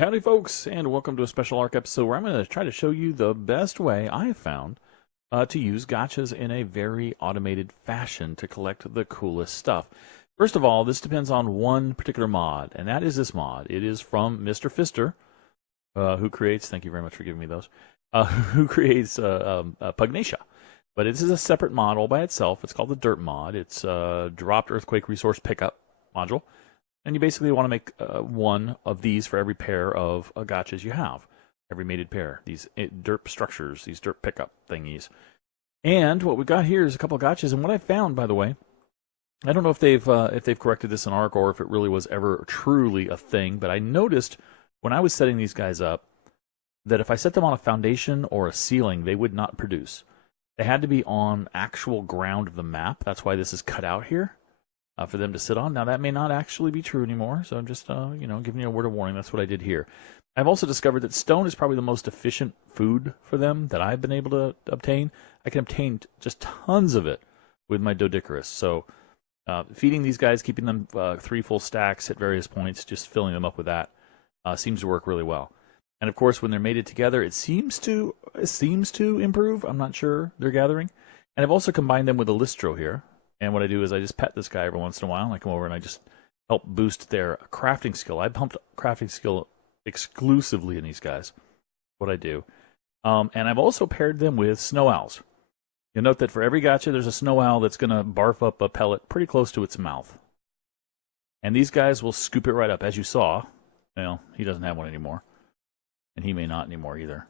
Howdy folks, and welcome to a special ARK episode where I'm going to try to show you the best way I have found to use gachas in a very automated fashion to collect the coolest stuff. First of all, this depends on one particular mod, and that is this mod. It is from Mr. Fister, who creates, thank you very much for giving me those, who creates Pugnacia. But this is a separate mod all by itself. It's called the Dirt mod. It's a dropped earthquake resource pickup module. And you basically want to make one of these for every pair of gachas you have. Every mated pair. These derp structures, these derp pickup thingies. And what we got here is a couple of gachas. And what I found, by the way, I don't know if they've corrected this in ARK or if it really was ever truly a thing, but I noticed when I was setting these guys up that if I set them on a foundation or a ceiling, they would not produce. They had to be on actual ground of the map. That's why this is cut out here. For them to sit on. Now, that may not actually be true anymore, so I'm just, giving you a word of warning. That's what I did here. I've also discovered that stone is probably the most efficient food for them that I've been able to obtain. I can obtain just tons of it with my Doedicurus. So, feeding these guys, keeping them 3 full stacks at various points, just filling them up with that, seems to work really well. And, of course, when they're mated together, it seems to improve. I'm not sure they're gathering. And I've also combined them with a Listro here. And what I do is I just pet this guy every once in a while, and I come over and I just help boost their crafting skill. I pumped crafting skill exclusively in these guys, what I do. And I've also paired them with snow owls. You'll note that for every gacha, there's a snow owl that's going to barf up a pellet pretty close to its mouth. And these guys will scoop it right up, as you saw. Well, he doesn't have one anymore. And he may not anymore either.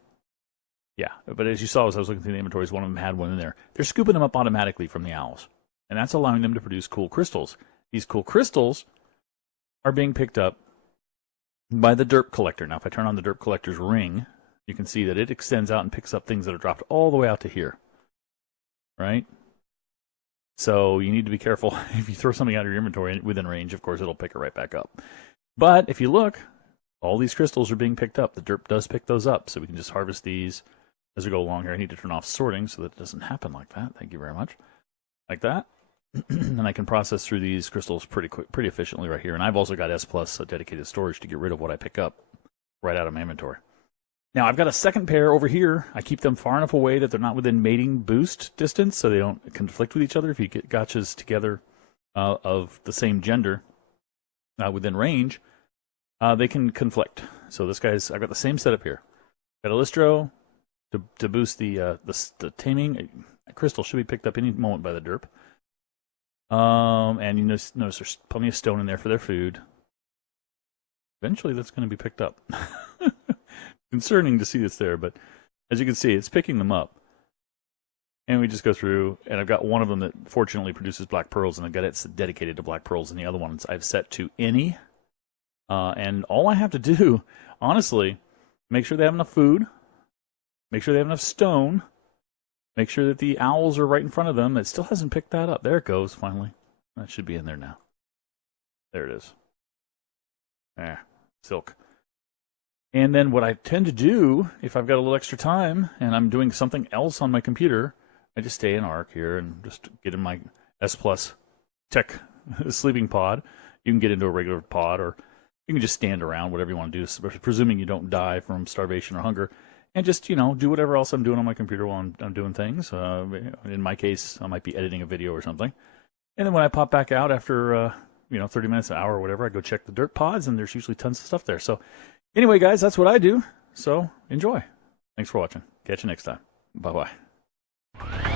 Yeah, but as you saw as I was looking through the inventories, one of them had one in there. They're scooping them up automatically from the owls. And that's allowing them to produce cool crystals. These cool crystals are being picked up by the derp collector. Now, if I turn on the derp collector's ring, you can see that it extends out and picks up things that are dropped all the way out to here. Right? So you need to be careful. If you throw something out of your inventory within range, of course, it'll pick it right back up. But if you look, all these crystals are being picked up. The derp does pick those up, so we can just harvest these as we go along here. I need to turn off sorting so that it doesn't happen like that. Thank you very much. Like that. And I can process through these crystals pretty efficiently right here. And I've also got S+ dedicated storage to get rid of what I pick up right out of my inventory. Now, I've got a second pair over here. I keep them far enough away that they're not within mating boost distance, so they don't conflict with each other. If you get gachas together of the same gender within range, they can conflict. So this guy's, I've got the same setup here. Got a Listro to boost the taming. Crystal should be picked up any moment by the derp. And you notice there's plenty of stone in there for their food. Eventually that's going to be picked up. Concerning to see this there, but as you can see, it's picking them up. And we just go through, and I've got one of them that fortunately produces black pearls, and I've got it dedicated to black pearls, and the other ones I've set to any. And all I have to do, honestly, make sure they have enough food, make sure they have enough stone, make sure that the owls are right in front of them. It still hasn't picked that up. There it goes, finally. That should be in there now. There it is. There. Silk. And then what I tend to do, if I've got a little extra time and I'm doing something else on my computer, I just stay in ARK here and just get in my S+ tech sleeping pod. You can get into a regular pod, or you can just stand around, whatever you want to do, presuming you don't die from starvation or hunger. And just, do whatever else I'm doing on my computer while I'm doing things. In my case, I might be editing a video or something. And then when I pop back out after, 30 minutes, an hour or whatever, I go check the dirt pods, and there's usually tons of stuff there. So anyway, guys, that's what I do. So enjoy. Thanks for watching. Catch you next time. Bye-bye.